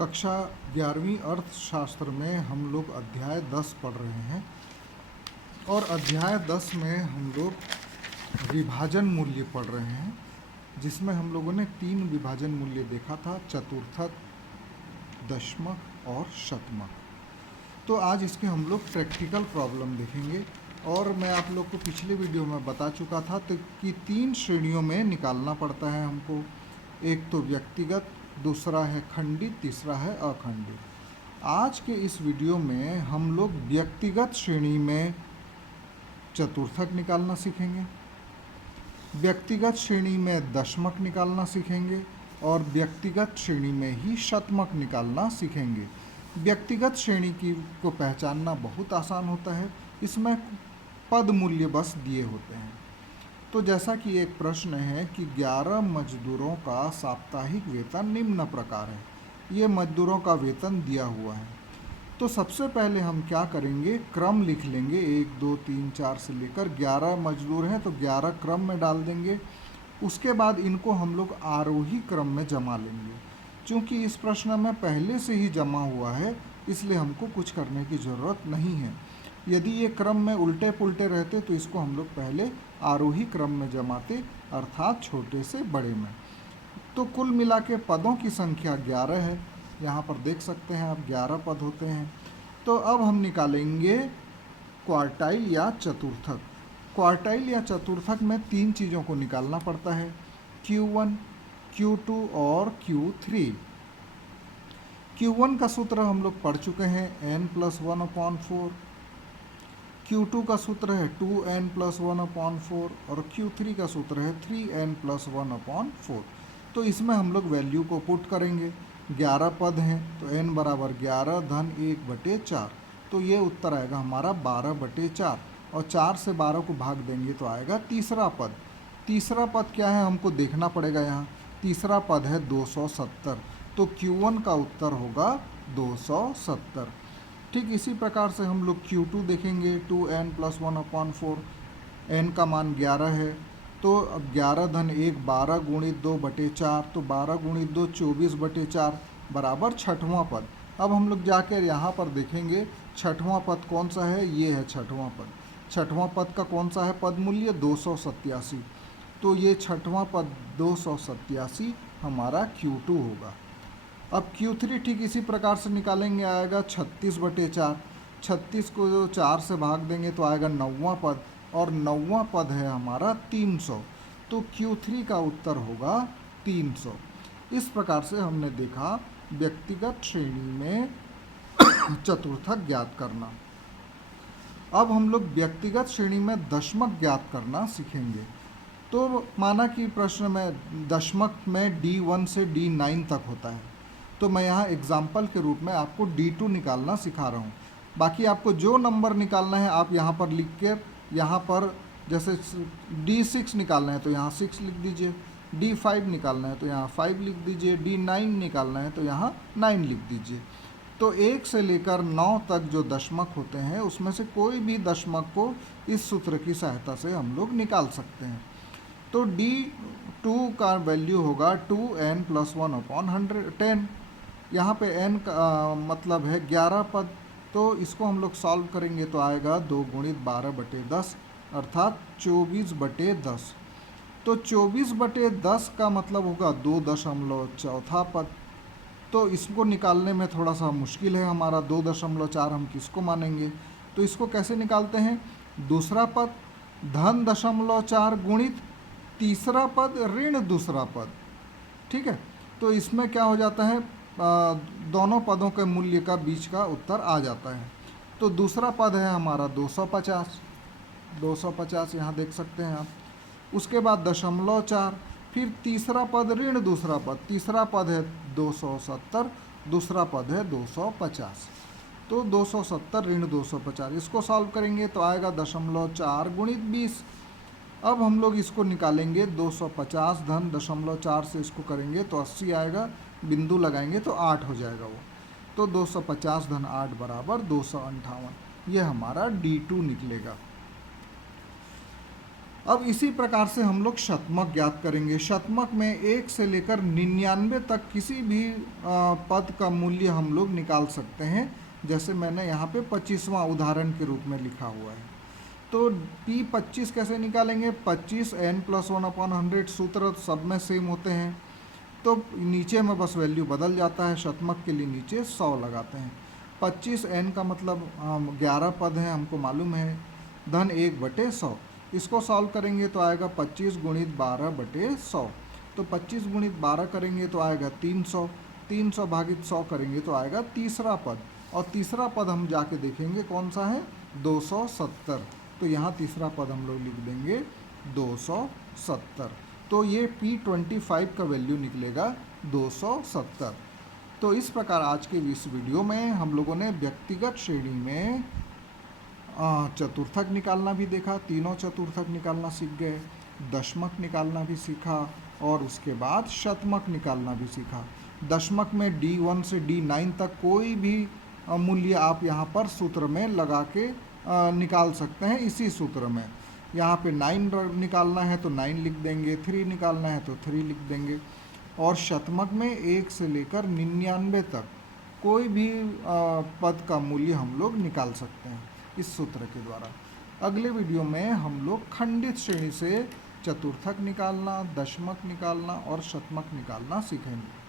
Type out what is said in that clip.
कक्षा 11वीं अर्थशास्त्र में हम लोग अध्याय 10 पढ़ रहे हैं और अध्याय 10 में हम लोग विभाजन मूल्य पढ़ रहे हैं, जिसमें हम लोगों ने 3 विभाजन मूल्य देखा था, चतुर्थक, दशमक और शतमक। तो आज इसके हम लोग प्रैक्टिकल प्रॉब्लम देखेंगे। और मैं आप लोग को पिछले वीडियो में बता चुका था तो कि 3 श्रेणियों में निकालना पड़ता है हमको। एक तो व्यक्तिगत, दूसरा है खंडित, तीसरा है अखंडित। आज के इस वीडियो में हम लोग व्यक्तिगत श्रेणी में चतुर्थक निकालना सीखेंगे, व्यक्तिगत श्रेणी में दशमक निकालना सीखेंगे और व्यक्तिगत श्रेणी में ही शतमक निकालना सीखेंगे। व्यक्तिगत श्रेणी को पहचानना बहुत आसान होता है, इसमें पद मूल्य बस दिए होते हैं। तो जैसा कि एक प्रश्न है कि 11 मजदूरों का साप्ताहिक वेतन निम्न प्रकार है, ये मजदूरों का वेतन दिया हुआ है। तो सबसे पहले हम क्या करेंगे, क्रम लिख लेंगे। 1 2 3 4 से लेकर 11 मजदूर हैं तो 11 क्रम में डाल देंगे। उसके बाद इनको हम लोग आरोही क्रम में जमा लेंगे। चूँकि इस प्रश्न में पहले से ही जमा हुआ है, इसलिए हमको कुछ करने की ज़रूरत नहीं है। यदि ये क्रम में उल्टे पुल्टे रहते तो इसको हम लोग पहले आरोही क्रम में जमाते, अर्थात छोटे से बड़े में। तो कुल मिला के पदों की संख्या 11 है। यहाँ पर देख सकते हैं आप 11 पद होते हैं। तो अब हम निकालेंगे क्वार्टाइल या चतुर्थक। क्वार्टाइल या चतुर्थक में 3 चीज़ों को निकालना पड़ता है, Q1, Q2 और Q3। Q1 का सूत्र हम लोग पढ़ चुके हैं, n+1/4। Q2 का सूत्र है 2n+1/4 और Q3 का सूत्र है 3n+1/4। तो इसमें हम लोग वैल्यू को पुट करेंगे। 11 पद हैं तो n बराबर 11 धन 1/4, तो ये उत्तर आएगा हमारा 12/4। और 4 से 12 को भाग देंगे तो आएगा तीसरा पद। तीसरा पद क्या है हमको देखना पड़ेगा। यहाँ तीसरा पद है 270, तो Q1 का उत्तर होगा 270। ठीक इसी प्रकार से हम लोग Q2 देखेंगे, 2n+1/4। n का मान 11 है, तो अब 11 धन 1 12 गुणित 2/4, तो 12 गुणित 2 24/4 बराबर छठवां पद। अब हम लोग जाकर यहाँ पर देखेंगे छठवां पद कौन सा है, ये है छठवां पद। छठवां पद का कौन सा है पद मूल्य, 287। तो ये छठवां पद 287 हमारा Q2 होगा। अब Q3 ठीक इसी प्रकार से निकालेंगे, आएगा 36/4। 36 को जो 4 से भाग देंगे तो आएगा 9वां पद, और 9वां पद है हमारा 300। तो Q3 का उत्तर होगा 300। इस प्रकार से हमने देखा व्यक्तिगत श्रेणी में चतुर्थक ज्ञात करना। अब हम लोग व्यक्तिगत श्रेणी में दशमक ज्ञात करना सीखेंगे। तो माना कि प्रश्न में दशमक में D1 से D9 तक होता है, तो मैं यहाँ एग्जाम्पल के रूप में आपको D2 निकालना सिखा रहा हूँ। बाकी आपको जो नंबर निकालना है आप यहाँ पर लिख के, यहाँ पर जैसे D6 निकालना है तो यहाँ 6 लिख दीजिए, D5 निकालना है तो यहाँ 5 लिख दीजिए, D9 निकालना है तो यहाँ 9 लिख दीजिए। तो 1 से लेकर 9 तक जो दशमक होते हैं उसमें से कोई भी दशमक को इस सूत्र की सहायता से हम लोग निकाल सकते हैं। तो D2 का वैल्यू होगा 2n+1/10। यहाँ पे n का मतलब है 11 पद, तो इसको हम लोग सॉल्व करेंगे तो आएगा 2 गुणित 12/10 अर्थात 24/10। तो 24/10 का मतलब होगा 2.4 पद। तो इसको निकालने में थोड़ा सा मुश्किल है हमारा, 2.4 हम किसको मानेंगे। तो इसको कैसे निकालते हैं, दूसरा पद धन 0.4 गुणित तीसरा पद ऋण दूसरा पद। ठीक है, तो इसमें क्या हो जाता है, दोनों पदों के मूल्य का बीच का उत्तर आ जाता है। तो दूसरा पद है हमारा 250, 250 यहाँ देख सकते हैं आप। उसके बाद 0.4, फिर तीसरा पद ऋण दूसरा पद, तीसरा पद है 270, दूसरा पद है 250। तो 270 ऋण 250, इसको सॉल्व करेंगे तो आएगा 0.4 गुणित 20। अब हम लोग इसको निकालेंगे, 250 धन 0.4 से इसको करेंगे तो 80 आएगा, बिंदु लगाएंगे तो 8 हो जाएगा वो। तो 250 धन 8 बराबर 258, ये हमारा D2 निकलेगा। अब इसी प्रकार से हम लोग शतमक ज्ञात करेंगे। शतमक में 1 से लेकर 99 तक किसी भी पद का मूल्य हम लोग निकाल सकते हैं। जैसे मैंने यहाँ पे 25वां उदाहरण के रूप में लिखा हुआ है। तो P25 कैसे निकालेंगे? 25 n+1/100 सूत्र सब में सेम होते हैं, तो नीचे में बस वैल्यू बदल जाता है। शतमक के लिए नीचे 100 लगाते हैं। 25 n का मतलब 11 पद हैं, हमको मालूम है, धन 1/100। इसको सॉल्व करेंगे तो आएगा 25 गुणित 12/100। तो 25 गुणित 12 करेंगे तो आएगा 300। 300 भागित 100 करेंगे तो आएगा तीसरा पद, और तीसरा पद हम जाके देखेंगे कौन सा है, 270। तो यहाँ तीसरा पद हम लोग लिख देंगे 270। तो ये P25 का वैल्यू निकलेगा 270। तो इस प्रकार आज के इस वीडियो में हम लोगों ने व्यक्तिगत श्रेणी में चतुर्थक निकालना भी देखा, तीनों चतुर्थक निकालना सीख गए, दशमक निकालना भी सीखा, और उसके बाद शतमक निकालना भी सीखा। दशमक में D1 से D9 तक कोई भी मूल्य आप यहाँ पर सूत्र में लगा के निकाल सकते हैं। इसी सूत्र में यहाँ पे 9 निकालना है तो 9 लिख देंगे, 3 निकालना है तो 3 लिख देंगे। और शतमक में 1 से लेकर 99 तक कोई भी पद का मूल्य हम लोग निकाल सकते हैं इस सूत्र के द्वारा। अगले वीडियो में हम लोग खंडित श्रेणी से चतुर्थक निकालना, दशमक निकालना और शतमक निकालना सीखेंगे।